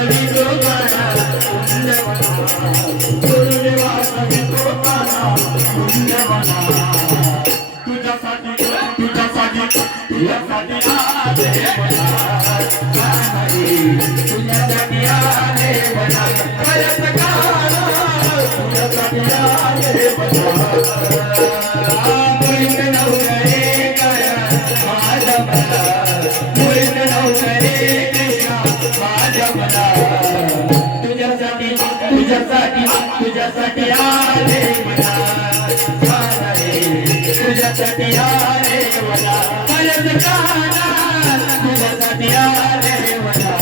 वितु जमला तुझ्यासाठी तुझ्यासाठी तुझ्यासाठी आले मला तुझ्यासाठी आले मला तुझ्यासाठी आले मला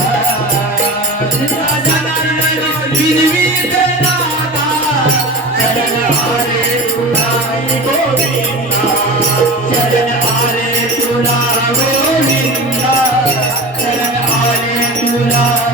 चरण आले तुला